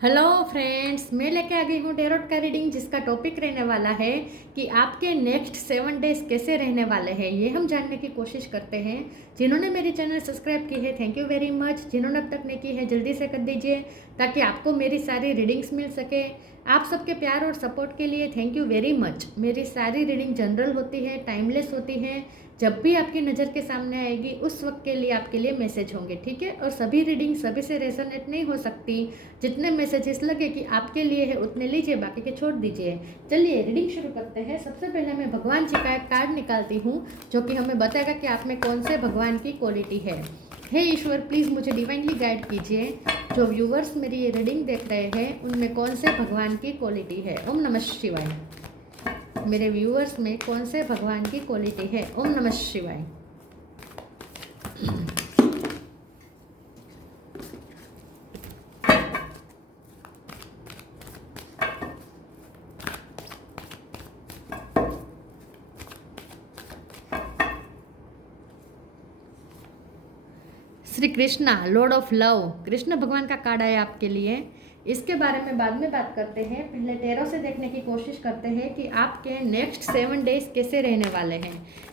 Hello friends, मैं लेके आ गई हूँ टेरोट का रीडिंग, जिसका टॉपिक रहने वाला है कि आपके नेक्स्ट 7 डेज कैसे रहने वाले हैं। ये हम जानने की कोशिश करते हैं। जिन्होंने मेरी चैनल सब्सक्राइब की है, थैंक यू वेरी मच। जिन्होंने अब तक नहीं की है, जल्दी से कर दीजिए ताकि आपको मेरी सारी रीडिंग्स मिल सके। आप सबके प्यार और सपोर्ट के लिए थैंक यू वेरी मच। मेरी सारी रीडिंग जनरल होती है, टाइमलेस होती है। जब भी आपकी नज़र के सामने आएगी उस वक्त के लिए आपके लिए मैसेज होंगे, ठीक है। और सभी रीडिंग सभी से रेजोनेट नहीं हो सकती। जितने मैसेजेस लगे कि आपके लिए है उतने लीजिए, बाकी के छोड़ दीजिए। चलिए रीडिंग शुरू करते हैं। सबसे पहले मैं भगवान जी का एक कार्ड निकालती हूँ जो कि हमें बताएगा कि आप में कौन से भगवान की क्वालिटी है। हे ईश्वर, प्लीज़ मुझे डिवाइनली गाइड कीजिए। जो व्यूवर्स मेरी ये रीडिंग देख रहे हैं उनमें कौन से भगवान की क्वालिटी है। ओम नमः शिवाय। मेरे व्यूअर्स में कौन से भगवान की क्वालिटी है। ओम नमः शिवाय। Shri Krishna, Lord of love, Krishna भगवान का कार्ड है आपके लिए। इसके बारे में बाद में बात करते हैं। पहले टेरो से देखने की कोशिश करते हैं कि आपके नेक्स्ट 7 डेज कैसे रहने वाले हैं।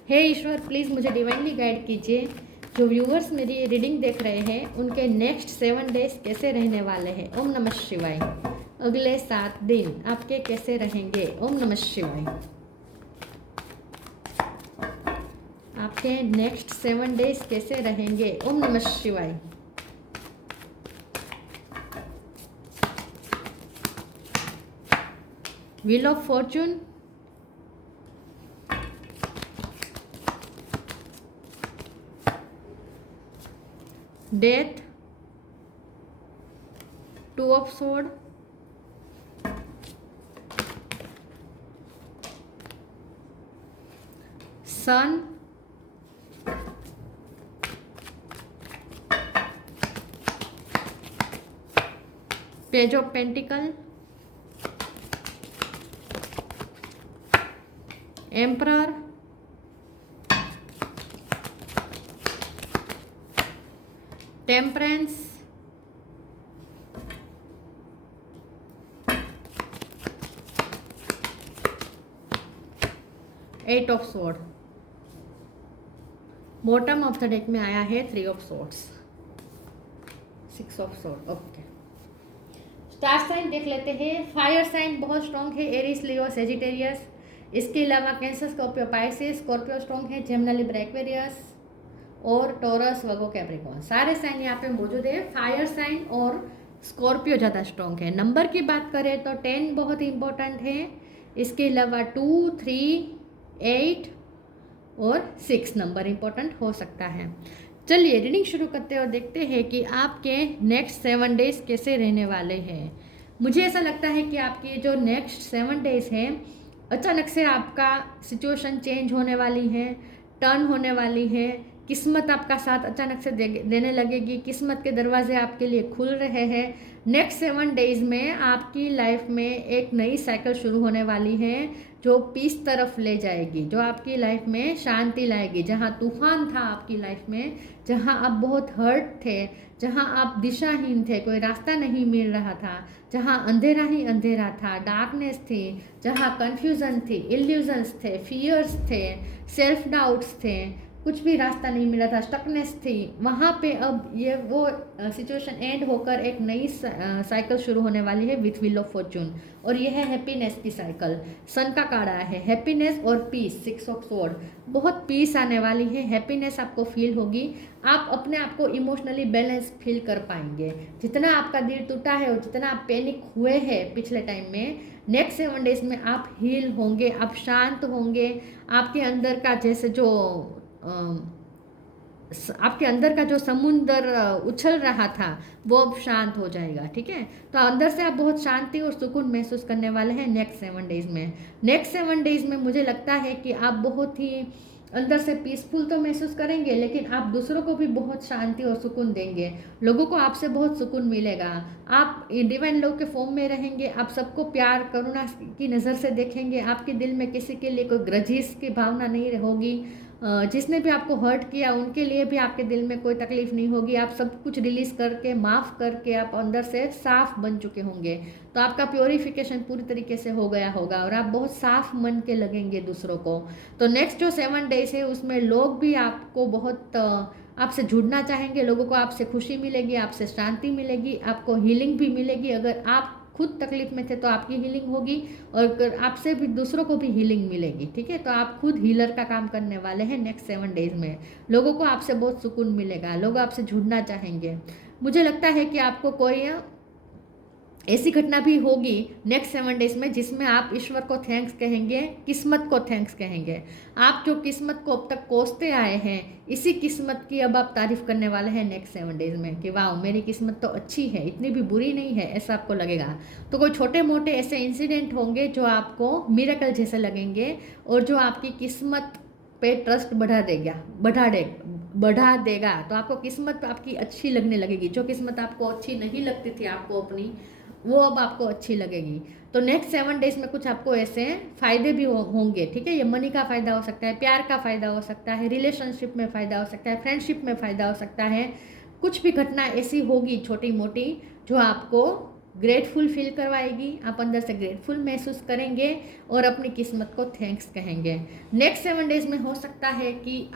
हे ईश्वर, प्लीज़ मुझे डिवाइनली गाइड कीजिए। जो व्यूअर्स मेरी रीडिंग देख रहे हैं उनके नेक्स्ट 7 डेज कैसे रहने वाले हैं। ओम नमः शिवाय। अगले 7 दिन आपके कैसे रहेंगे। ओम नमः शिवाय। आपके नेक्स्ट 7 डेज कैसे रहेंगे। ओम नमः शिवाय। Wheel of fortune, death, 2 of sword, sun, page of pentacle, emperor, temperance, eight of sword. Bottom of the deck में आया है 3 of swords, 6 of sword. Okay, star sign देख लेते हैं। फायर साइन बहुत स्ट्रॉन्ग है, एरीज, लियो, सेजिटेरियस। इसके अलावा Cancer, Scorpio, Pisces, Scorpio strong है, जेमिनी, लिब्रा, एक्वेरियस और टॉरस, वर्गो, कैप्रिकॉर्न। सारे साइन यहाँ पे मौजूद है। फायर साइन और स्कॉर्पियो ज़्यादा स्ट्रॉन्ग है। नंबर की बात करें तो 10 बहुत इंपॉर्टेंट है। इसके अलावा 2, 3, 8 और 6 नंबर इंपॉर्टेंट हो सकता है। चलिए रीडिंग शुरू करते हैं और देखते हैं कि आपके नेक्स्ट 7 डेज कैसे रहने वाले हैं। मुझे ऐसा लगता है कि आपके जो नेक्स्ट 7 डेज हैं, अचानक से आपका सिचुएशन चेंज होने वाली है, टर्न होने वाली है। किस्मत आपका साथ अचानक से देने लगेगी। किस्मत के दरवाजे आपके लिए खुल रहे हैं। नेक्स्ट 7 डेज में आपकी लाइफ में एक नई साइकिल शुरू होने वाली है जो पीस तरफ ले जाएगी, जो आपकी लाइफ में शांति लाएगी। जहाँ तूफान था आपकी लाइफ में, जहाँ आप बहुत हर्ट थे, जहाँ आप दिशाहीन थे, कोई रास्ता नहीं मिल रहा था, जहाँ अंधेरा ही अंधेरा था, डार्कनेस थी, जहाँ कन्फ्यूज़न थी, इल्यूजन्स थे, फियर्स थे, सेल्फ डाउट्स थे, कुछ भी रास्ता नहीं मिला था, स्टकनेस थी, वहाँ पे अब ये वो सिचुएशन एंड होकर एक नई साइकिल शुरू होने वाली है विथ व्हील ऑफ फॉर्चून। और यह है हैप्पीनेस की साइकिल। सन का कार्ड आया है, हैप्पीनेस और पीस, 6 ऑफ स्वॉर्ड। बहुत पीस आने वाली है, हैप्पीनेस आपको फील होगी। आप अपने आप को इमोशनली बैलेंस फील कर पाएंगे। जितना आपका दिल टूटा है और जितना आप पैनिक हुए हैं पिछले टाइम में, नेक्स्ट 7 डेज में आप हील होंगे, आप शांत होंगे। आपके अंदर का जैसे जो आपके अंदर का जो समुंदर उछल रहा था वो अब शांत हो जाएगा, ठीक है। तो अंदर से आप बहुत शांति और सुकून महसूस करने वाले हैं नेक्स्ट 7 डेज में। नेक्स्ट 7 डेज में मुझे लगता है कि आप बहुत ही अंदर से पीसफुल तो महसूस करेंगे, लेकिन आप दूसरों को भी बहुत शांति और सुकून देंगे। लोगों को आपसे बहुत सुकून मिलेगा। आप डिवाइन लव के फॉर्म में रहेंगे। आप सबको प्यार, करुणा की नज़र से देखेंगे। आपके दिल में किसी के लिए कोई ग्रजिश की भावना नहीं होगी। जिसने भी आपको हर्ट किया उनके लिए भी आपके दिल में कोई तकलीफ नहीं होगी। आप सब कुछ रिलीज करके, माफ़ करके आप अंदर से साफ बन चुके होंगे। तो आपका प्योरिफिकेशन पूरी तरीके से हो गया होगा और आप बहुत साफ मन के लगेंगे दूसरों को। तो नेक्स्ट जो 7 डेज है उसमें लोग भी आपको बहुत आपसे जुड़ना चाहेंगे, लोगों को आपसे खुशी मिलेगी, आपसे शांति मिलेगी, आपको हीलिंग भी मिलेगी। अगर आप खुद तकलीफ में थे तो आपकी हीलिंग होगी और आपसे भी दूसरों को भी हीलिंग मिलेगी। ठीक है, तो आप खुद हीलर का काम करने वाले हैं नेक्स्ट 7 डेज में। लोगों को आपसे बहुत सुकून मिलेगा, लोग आपसे जुड़ना चाहेंगे। मुझे लगता है कि आपको कोई ऐसी घटना भी होगी नेक्स्ट 7 डेज में जिसमें आप ईश्वर को थैंक्स कहेंगे, किस्मत को थैंक्स कहेंगे। आप जो किस्मत को अब तक कोसते आए हैं, इसी किस्मत की अब आप तारीफ करने वाले हैं नेक्स्ट 7 डेज में कि वाह मेरी किस्मत तो अच्छी है, इतनी भी बुरी नहीं है, ऐसा आपको लगेगा। तो कोई छोटे मोटे ऐसे इंसिडेंट होंगे जो आपको मिरेकल जैसे लगेंगे और जो आपकी किस्मत पे ट्रस्ट बढ़ा देगा। तो आपको किस्मत आपकी अच्छी लगने लगेगी। जो किस्मत आपको अच्छी नहीं लगती थी आपको अपनी, वो अब आपको अच्छी लगेगी। तो नेक्स्ट 7 डेज में कुछ आपको ऐसे फ़ायदे भी होंगे। ठीक है, ये मनी का फ़ायदा हो सकता है, प्यार का फ़ायदा हो सकता है, रिलेशनशिप में फ़ायदा हो सकता है, फ्रेंडशिप में फ़ायदा हो सकता है। कुछ भी घटना ऐसी होगी छोटी मोटी जो आपको ग्रेटफुल फील करवाएगी। आप अंदर से ग्रेटफुल महसूस करेंगे और अपनी किस्मत को थैंक्स कहेंगे। नेक्स्ट 7 डेज में हो सकता है कि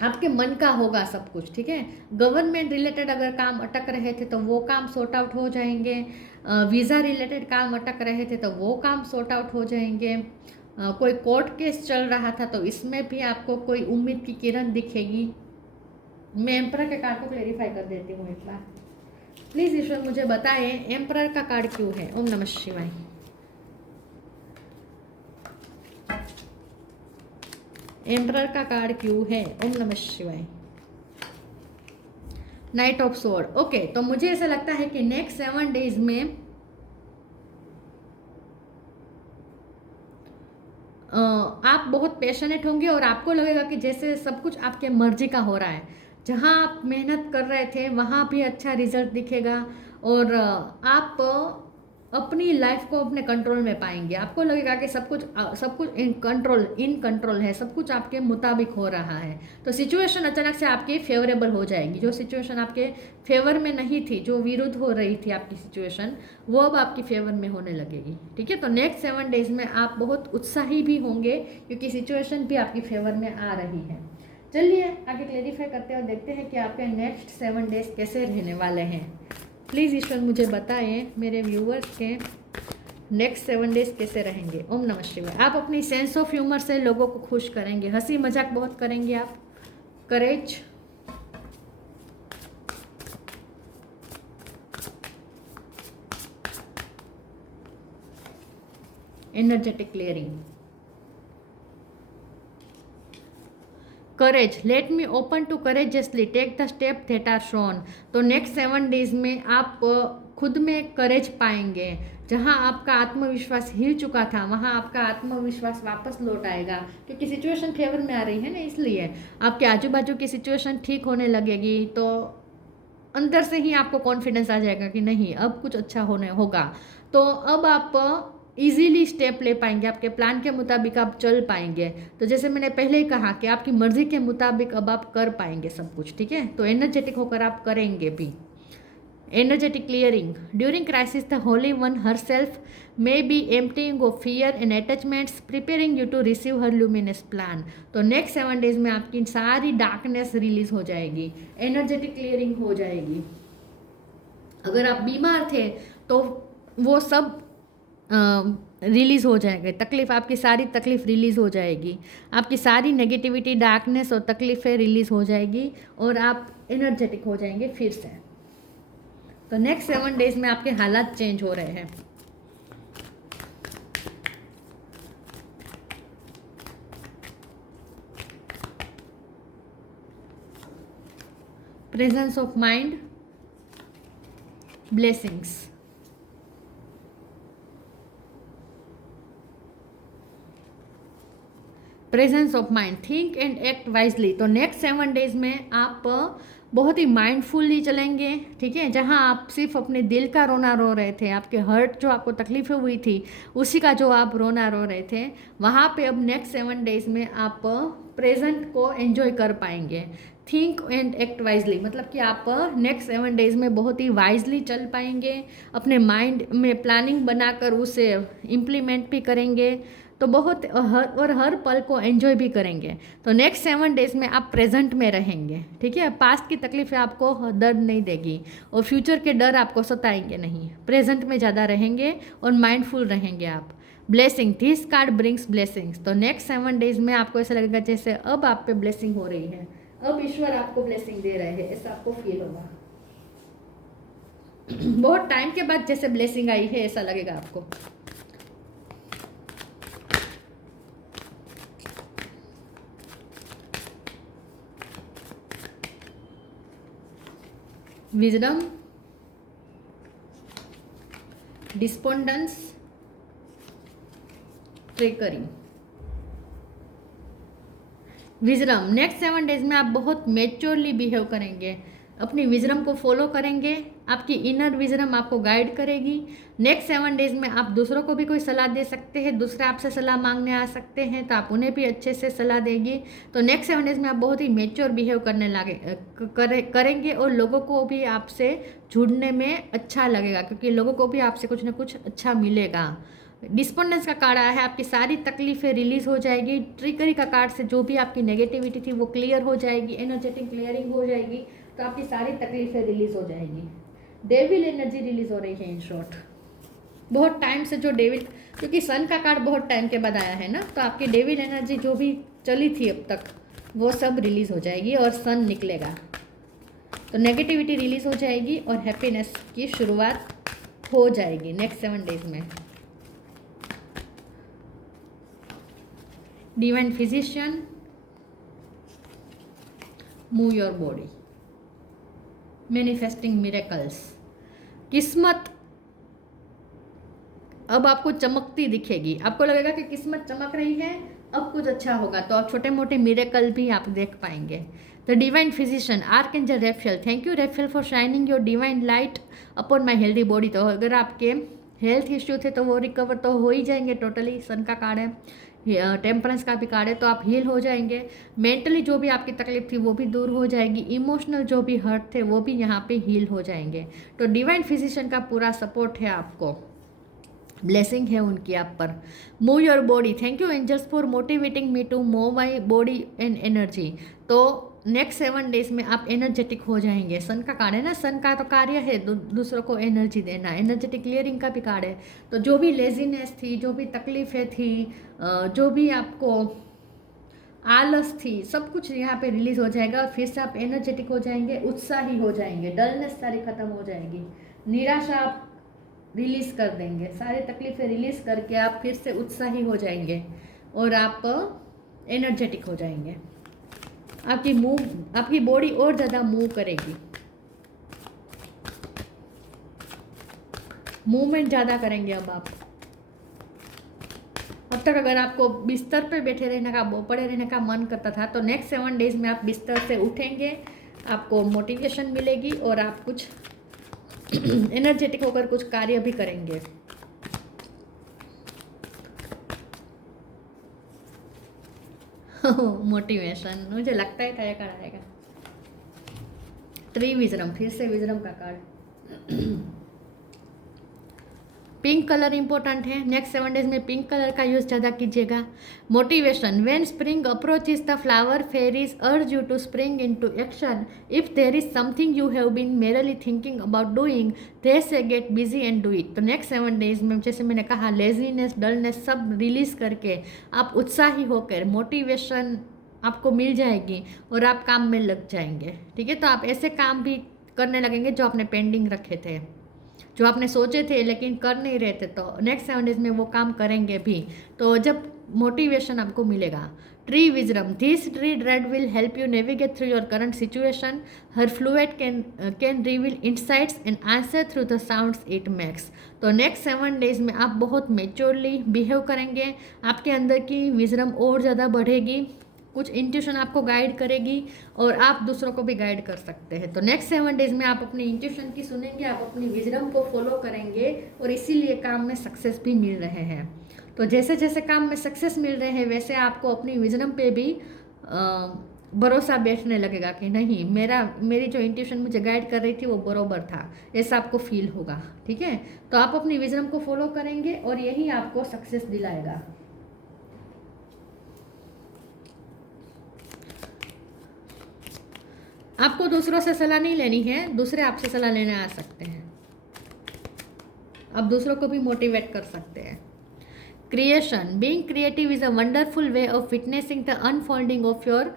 आपके मन का होगा सब कुछ। ठीक है, गवर्नमेंट रिलेटेड अगर काम अटक रहे थे तो वो काम सॉर्ट आउट हो जाएंगे। वीज़ा रिलेटेड काम अटक रहे थे तो वो काम सॉर्ट आउट हो जाएंगे। कोई कोर्ट केस चल रहा था तो इसमें भी आपको कोई उम्मीद की किरण दिखेगी। मैं एम्परर के कार्ड को क्लेरिफाई कर देती हूँ एक बार। प्लीज़ ईश्वर मुझे बताएं एम्परर का कार्ड क्यों है। ओम नमः शिवाय। एम्परर का कार्ड क्यों है। ओम नमः शिवाय। Night of sword. ओके, तो मुझे ऐसा लगता है कि नेक्स्ट 7 डेज में आप बहुत पैशनेट होंगे और आपको लगेगा कि जैसे सब कुछ आपके मर्जी का हो रहा है। जहाँ आप मेहनत कर रहे थे वहाँ भी अच्छा रिजल्ट दिखेगा और आप अपनी लाइफ को अपने कंट्रोल में पाएंगे। आपको लगेगा कि सब कुछ इन कंट्रोल है, सब कुछ आपके मुताबिक हो रहा है। तो सिचुएशन अचानक से आपकी फेवरेबल हो जाएगी। जो सिचुएशन आपके फेवर में नहीं थी, जो विरुद्ध हो रही थी आपकी सिचुएशन, वो अब आपकी फेवर में होने लगेगी। ठीक है, तो नेक्स्ट 7 डेज में आप बहुत उत्साही भी होंगे क्योंकि सिचुएशन भी आपकी फेवर में आ रही है। चलिए आगे क्लेरिफाई करते हैं और देखते हैं कि आपके नेक्स्ट 7 डेज कैसे रहने वाले हैं। प्लीज़ ईश्वर मुझे बताएं मेरे व्यूवर्स के नेक्स्ट 7 डेज कैसे रहेंगे। ओम नमः शिवाय। आप अपनी सेंस ऑफ ह्यूमर से लोगों को खुश करेंगे, हंसी मजाक बहुत करेंगे आप। Courage, energetic clearing, courage, let me open to courageously take the step that are shown. तो नेक्स्ट 7 डेज में आप खुद में करेज पाएंगे। जहाँ आपका आत्मविश्वास हिल चुका था वहाँ आपका आत्मविश्वास वापस लौट आएगा क्योंकि सिचुएशन फेवर में आ रही है ना, इसलिए आपके आजू बाजू की सिचुएशन ठीक होने लगेगी। तो अंदर से ही आपको कॉन्फिडेंस आ जाएगा कि नहीं अब कुछ अच्छा होने होगा। तो अब आप इजीली स्टेप ले पाएंगे, आपके प्लान के मुताबिक आप चल पाएंगे। तो जैसे मैंने पहले ही कहा कि आपकी मर्जी के मुताबिक अब आप कर पाएंगे सब कुछ। ठीक है, तो एनर्जेटिक होकर आप करेंगे भी। Energetic clearing, during crisis the holy one her self may be emptying of fear and attachments preparing you to receive her luminous plan. तो नेक्स्ट 7 डेज में आपकी सारी डार्कनेस रिलीज हो जाएगी, एनर्जेटिक क्लियरिंग हो जाएगी। अगर आप बीमार थे तो वो सब रिलीज़ हो जाएंगे, तकलीफ़, आपकी सारी तकलीफ़ रिलीज़ हो जाएगी, आपकी सारी नेगेटिविटी, डार्कनेस और तकलीफ़ें रिलीज़ हो जाएगी और आप एनर्जेटिक हो जाएंगे फिर से। तो नेक्स्ट 7 डेज में आपके हालात चेंज हो रहे हैं। Presence of mind, blessings, presence of mind, think and act wisely. तो नेक्स्ट 7 डेज में आप बहुत ही माइंडफुली चलेंगे, ठीक है। जहाँ आप सिर्फ अपने दिल का रोना रो रहे थे, आपके हर्ट जो आपको तकलीफें हुई थी उसी का जो आप रोना रो रहे थे, वहाँ पे अब नेक्स्ट 7 डेज में आप प्रेजेंट को एंजॉय कर पाएंगे। थिंक एंड एक्ट वाइजली, मतलब कि आप नेक्स्ट 7 डेज में बहुत ही वाइजली चल पाएंगे, अपने माइंड में प्लानिंग बनाकर उसे इम्प्लीमेंट भी करेंगे, तो बहुत हर पल को एंजॉय भी करेंगे। तो नेक्स्ट 7 डेज में आप प्रेजेंट में रहेंगे, ठीक है। पास्ट की तकलीफें आपको दर्द नहीं देगी और फ्यूचर के डर आपको सताएंगे नहीं, प्रेजेंट में ज़्यादा रहेंगे और माइंडफुल रहेंगे आप। Blessing, this card brings blessings. तो नेक्स्ट 7 डेज में आपको ऐसा लगेगा जैसे अब आप पे ब्लेसिंग हो रही है, अब ईश्वर आपको ब्लेसिंग दे रहे हैं, ऐसा आपको फील होगा। बहुत टाइम के बाद जैसे ब्लेसिंग आई है ऐसा लगेगा आपको। Wisdom, despondence, trickery. Wisdom, next 7 days में आप बहुत मेच्योरली बिहेव करेंगे, अपनी विजडम को फॉलो करेंगे, आपकी इनर विजडम आपको गाइड करेगी। नेक्स्ट 7 डेज में आप दूसरों को भी कोई सलाह दे सकते हैं, दूसरे आपसे सलाह मांगने आ सकते हैं तो आप उन्हें भी अच्छे से सलाह देंगे। तो नेक्स्ट 7 डेज में आप बहुत ही मेच्योर बिहेव करने करेंगे और लोगों को भी आपसे जुड़ने में अच्छा लगेगा, क्योंकि लोगों को भी आपसे कुछ ना कुछ अच्छा मिलेगा। डिस्पोंडेंस का कार्ड आया है, आपकी सारी तकलीफें रिलीज हो जाएगी। ट्रिकरी का कार्ड से जो भी आपकी नेगेटिविटी थी वो क्लियर हो जाएगी, एनर्जेटिक क्लियरिंग हो जाएगी, तो आपकी सारी तकलीफें रिलीज हो जाएगी। डेविल एनर्जी रिलीज हो रही है इन शॉर्ट। बहुत टाइम से जो डेविल, क्योंकि सन का कार्ड बहुत टाइम के बाद आया है ना, तो आपकी डेविल एनर्जी जो भी चली थी अब तक वो सब रिलीज हो जाएगी और सन निकलेगा, तो नेगेटिविटी रिलीज हो जाएगी और हैप्पीनेस की शुरुआत हो जाएगी नेक्स्ट 7 डेज में। Divine physician, move your body, manifesting miracles. किस्मत अब आपको चमकती दिखेगी, आपको लगेगा कि किस्मत चमक रही है, अब कुछ अच्छा होगा, तो आप छोटे मोटे मिरेकल भी आप देख पाएंगे। The divine physician, archangel रेफेल, thank you रेफेल for shining your divine light upon my healthy body. तो अगर आपके हेल्थ इश्यू थे तो वो रिकवर तो हो ही जाएंगे टोटली। सन का कार्ड है, टेम्परेंस का भी कार्ड है, तो आप हील हो जाएंगे। मेंटली जो भी आपकी तकलीफ थी वो भी दूर हो जाएगी, इमोशनल जो भी हर्ट थे वो भी यहाँ पे हील हो जाएंगे। तो डिवाइन फिजिशियन का पूरा सपोर्ट है आपको, ब्लेसिंग है उनकी आप पर। Move your body, thank you angels for motivating me to move my body and energy. तो नेक्स्ट 7 डेज में आप एनर्जेटिक हो जाएंगे। सन का कार्ड है ना, सन का तो कार्य है दूसरों को एनर्जी देना, एनर्जेटिक क्लियरिंग का भी कार्ड है। तो जो भी लेजीनेस थी, जो भी तकलीफें थी, जो भी आपको आलस थी, सब कुछ यहाँ पे रिलीज हो जाएगा और फिर से आप एनर्जेटिक हो जाएंगे, उत्साही हो जाएंगे, डलनेस सारी खत्म हो जाएगी, निराशा आप रिलीज कर देंगे, सारी तकलीफें रिलीज करके आप फिर से उत्साही हो जाएंगे और आप एनर्जेटिक हो जाएंगे। आपकी बॉडी और ज़्यादा मूव करेगी, मूवमेंट ज़्यादा करेंगे अब आप। अब तक अगर आपको बिस्तर पे बैठे रहने का, पड़े रहने का मन करता था, तो नेक्स्ट 7 डेज में आप बिस्तर से उठेंगे, आपको मोटिवेशन मिलेगी और आप कुछ एनर्जेटिक होकर कुछ कार्य भी करेंगे। मोटिवेशन, मुझे लगता है क्या कार्ड आएगा। 3 विजडम, फिर से विजडम का कार्ड। पिंक कलर इंपॉर्टेंट है, नेक्स्ट 7 डेज में पिंक कलर का यूज ज़्यादा कीजिएगा। Motivation, when spring approaches the flower fairies urge you to spring into action. If there is something you have been merely thinking about doing, they say get busy and do it. तो next 7 days में जैसे मैंने कहा, laziness, dullness सब release करके आप उत्साही होकर मोटिवेशन आपको मिल जाएगी और आप काम में लग जाएंगे, ठीक है। तो आप ऐसे काम भी करने लगेंगे जो आपने पेंडिंग रखे थे, जो आपने सोचे थे लेकिन कर नहीं रहे थे, तो नेक्स्ट 7 डेज में वो काम करेंगे भी, तो जब मोटिवेशन आपको मिलेगा। Tree wisdom, this tree dread will help you navigate through your current situation, her fluid can reveal insights and answer through the sounds it makes. तो नेक्स्ट 7 डेज में आप बहुत मेच्योरली बिहेव करेंगे, आपके अंदर की विजडम और ज़्यादा बढ़ेगी, कुछ इंट्यूशन आपको गाइड करेगी और आप दूसरों को भी गाइड कर सकते हैं। तो नेक्स्ट 7 डेज में आप अपनी इंट्यूशन की सुनेंगे, आप अपनी विजडम को फॉलो करेंगे और इसीलिए काम में सक्सेस भी मिल रहे हैं। तो जैसे जैसे काम में सक्सेस मिल रहे हैं वैसे आपको अपनी विजडम पे भी भरोसा बैठने लगेगा कि नहीं, मेरी जो इंट्यूशन मुझे गाइड कर रही थी वो बरोबर था, ऐसा आपको फील होगा। ठीक है, तो आप अपनी विजडम को फॉलो करेंगे और यही आपको सक्सेस दिलाएगा। आपको दूसरों से सलाह नहीं लेनी है, दूसरे आपसे सलाह लेने आ सकते हैं, आप दूसरों को भी मोटिवेट कर सकते हैं। Creation, being creative is a wonderful way of witnessing the unfolding of your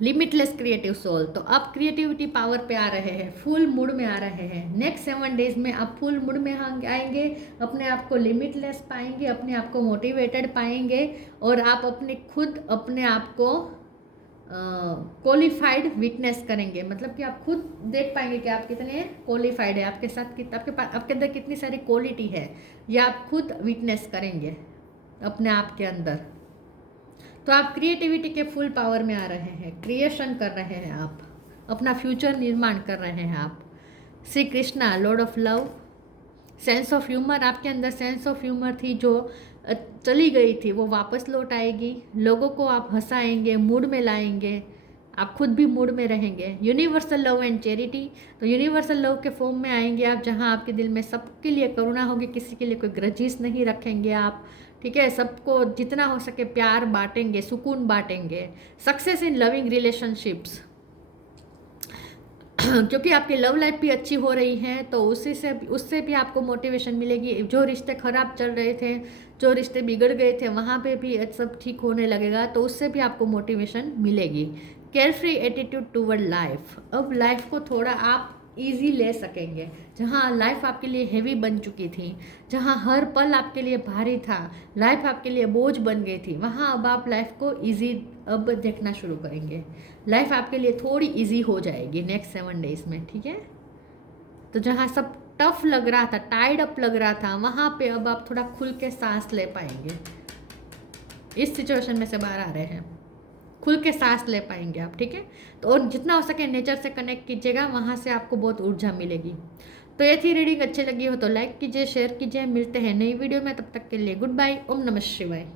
limitless creative soul. तो आप क्रिएटिविटी पावर पे आ रहे हैं, फुल मूड में आ रहे हैं। नेक्स्ट 7 डेज में आप फुल मूड में आएंगे, अपने आप को लिमिटलेस पाएंगे, अपने आप को मोटिवेटेड पाएंगे और आप अपने आप को क्वालिफाइड विटनेस करेंगे। मतलब कि आप खुद देख पाएंगे कि आप कितने क्वालिफाइड है, आपके साथ आपके अंदर कितनी सारी क्वालिटी है, या आप खुद विटनेस करेंगे अपने आप के अंदर। तो आप क्रिएटिविटी के फुल पावर में आ रहे हैं, क्रिएशन कर रहे हैं, आप अपना फ्यूचर निर्माण कर रहे हैं। आप Shri Krishna Lord of love, sense of humour, आपके अंदर सेंस ऑफ ह्यूमर थी जो चली गई थी, वो वापस लौट आएगी। लोगों को आप हंसाएंगे, मूड में लाएंगे, आप खुद भी मूड में रहेंगे। यूनिवर्सल लव एंड चैरिटी, तो यूनिवर्सल लव के फॉर्म में आएंगे आप, जहां आपके दिल में सबके लिए करुणा होगी, किसी के लिए कोई ग्रजेस नहीं रखेंगे आप। ठीक है, सबको जितना हो सके प्यार बांटेंगे, सुकून बांटेंगे। सक्सेस इन लविंग रिलेशनशिप्स, क्योंकि आपकी लव लाइफ भी अच्छी हो रही है तो उससे भी आपको मोटिवेशन मिलेगी। जो रिश्ते खराब चल रहे थे, जो रिश्ते बिगड़ गए थे, वहाँ पे भी सब ठीक होने लगेगा, तो उससे भी आपको मोटिवेशन मिलेगी। केयरफ्री एटीट्यूड टूवर्ड लाइफ, अब लाइफ को थोड़ा आप इजी ले सकेंगे। जहाँ लाइफ आपके लिए हेवी बन चुकी थी, जहाँ हर पल आपके लिए भारी था, लाइफ आपके लिए बोझ बन गई थी, वहाँ अब आप लाइफ को इजी अब देखना शुरू करेंगे। लाइफ आपके लिए थोड़ी इजी हो जाएगी नेक्स्ट 7 डेज में। ठीक है, तो जहाँ सब टफ लग रहा था, टाइड अप लग रहा था, वहाँ पे अब आप थोड़ा खुल के सांस ले पाएंगे। इस सिचुएशन में से बाहर आ रहे हैं, खुल के सांस ले पाएंगे आप। ठीक है, तो और जितना हो सके नेचर से कनेक्ट कीजिएगा, वहाँ से आपको बहुत ऊर्जा मिलेगी। तो ये थी रीडिंग, अच्छी लगी हो तो लाइक कीजिए, शेयर कीजिए। मिलते हैं नई वीडियो में, तब तक के लिए गुड बाय, ओम नमः शिवाय।